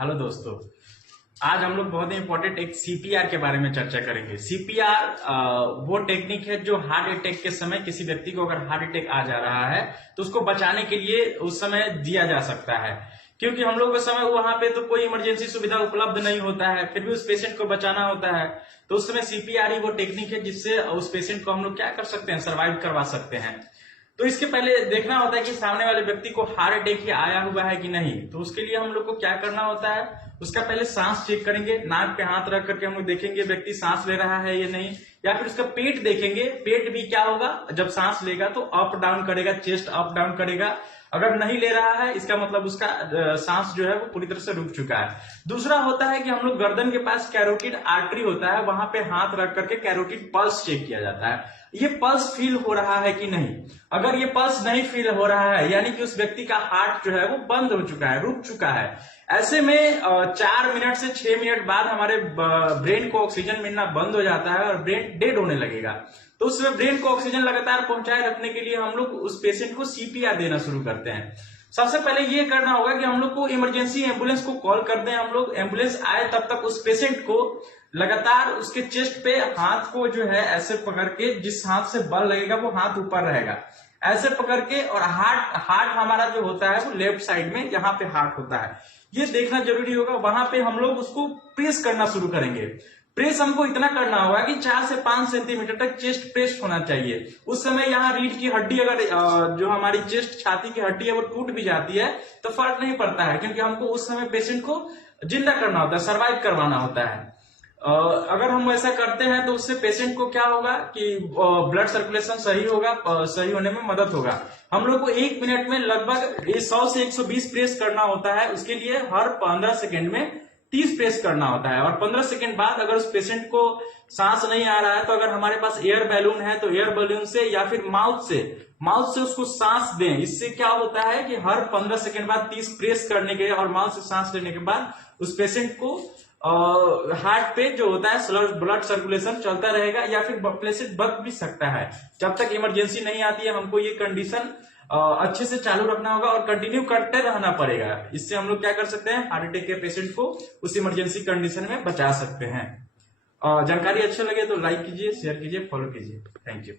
Hello दोस्तों, आज हम लोग बहुत ही इंपॉर्टेंट एक सीपीआर के बारे में चर्चा करेंगे। सीपीआर वो टेक्निक है जो हार्ट अटैक के समय किसी व्यक्ति को अगर हार्ट अटैक आ जा रहा है तो उसको बचाने के लिए उस समय दिया जा सकता है, क्योंकि हम लोग के समय वहां पे तो कोई इमरजेंसी सुविधा उपलब्ध नहीं होता है, फिर भी उस पेशेंट को बचाना होता है। तो उस समय सीपीआर ही वो टेक्निक है जिससे उस पेशेंट को हम लोग क्या कर सकते हैं, सर्वाइव करवा सकते हैं। तो इसके पहले देखना होता है कि सामने वाले व्यक्ति को हार्ट अटैक ही आया हुआ है कि नहीं। तो उसके लिए हम लोग को क्या करना होता है, उसका पहले सांस चेक करेंगे। नाक पे हाथ रख करके हम लोग देखेंगे व्यक्ति सांस ले रहा है या नहीं, या फिर उसका पेट देखेंगे। पेट भी क्या होगा, जब सांस लेगा तो अप डाउन करेगा, चेस्ट अप डाउन करेगा। अगर नहीं ले रहा है इसका मतलब उसका सांस जो है वो पूरी तरह से रुक चुका है। दूसरा होता है कि हम लोग गर्दन के पास कैरोटिड आर्टरी होता है, वहां पे हाथ रख करके कैरोटिड पल्स चेक किया जाता है, ये पल्स फील हो रहा है कि नहीं। अगर ये पल्स नहीं फील हो रहा है यानी कि उस व्यक्ति का हार्ट जो है वो बंद हो चुका है, रुक चुका है। ऐसे में 4 मिनट से 6 मिनट बाद हमारे ब्रेन को ऑक्सीजन मिलना बंद हो जाता है और ब्रेन डेड होने लगेगा। तो उस ब्रेन को ऑक्सीजन लगातार पहुंचाए रखने के लिए हम लोग उस पेशेंट को सीपीआर देना शुरू करते हैं। सबसे पहले ये करना होगा कि हम लोग को इमरजेंसी एम्बुलेंस को कॉल कर दें। हम लोग एम्बुलेंस आए तब तक उस पेशेंट को लगातार उसके चेस्ट पे हाथ को जो है ऐसे पकड़ के, जिस हाथ से बल लगेगा वो हाथ ऊपर रहेगा, ऐसे पकड़ के, और हार्ट हमारा जो होता है वो लेफ्ट साइड में जहां पे हार्ट होता है ये देखना जरूरी होगा। वहां पे हम लोग उसको प्रेस करना शुरू करेंगे। प्रेस हमको इतना करना होगा कि 4 से 5 सेंटीमीटर तक चेस्ट प्रेस होना चाहिए। उस समय यहाँ रीढ़ की हड्डी, अगर जो हमारी चेस्ट छाती की हड्डी है वो टूट भी जाती है तो फर्क नहीं पड़ता है, क्योंकि हमको उस समय पेशेंट को जिंदा करना होता है, सर्वाइव करवाना होता है। अगर हम ऐसा करते हैं तो उससे पेशेंट को क्या होगा कि ब्लड सर्कुलेशन सही होगा, सही होने में मदद होगा। हम लोग को 1 मिनट में लगभग 100 से 120 प्रेस करना होता है। उसके लिए हर 15 सेकेंड में 30 प्रेस करना होता है। और 15 सेकेंड बाद अगर उस पेशेंट को सांस नहीं आ रहा है तो अगर हमारे पास एयर बैलून है तो एयर बैलून से या फिर माउथ से उसको सांस दें। इससे क्या होता है कि हर 15 सेकेंड बाद 30 प्रेस करने के और माउथ से सांस लेने के बाद उस पेशेंट को हार्ट पे जो होता है ब्लड सर्कुलेशन चलता रहेगा, या फिर पेशेंट बच भी सकता है। जब तक इमरजेंसी नहीं आती है हमको ये कंडीशन अच्छे से चालू रखना होगा और कंटिन्यू करते रहना पड़ेगा। इससे हम लोग क्या कर सकते हैं, हार्ट अटैक के पेशेंट को उस इमरजेंसी कंडीशन में बचा सकते हैं। जानकारी अच्छी लगे तो लाइक कीजिए, शेयर कीजिए, फॉलो कीजिए। Thank you.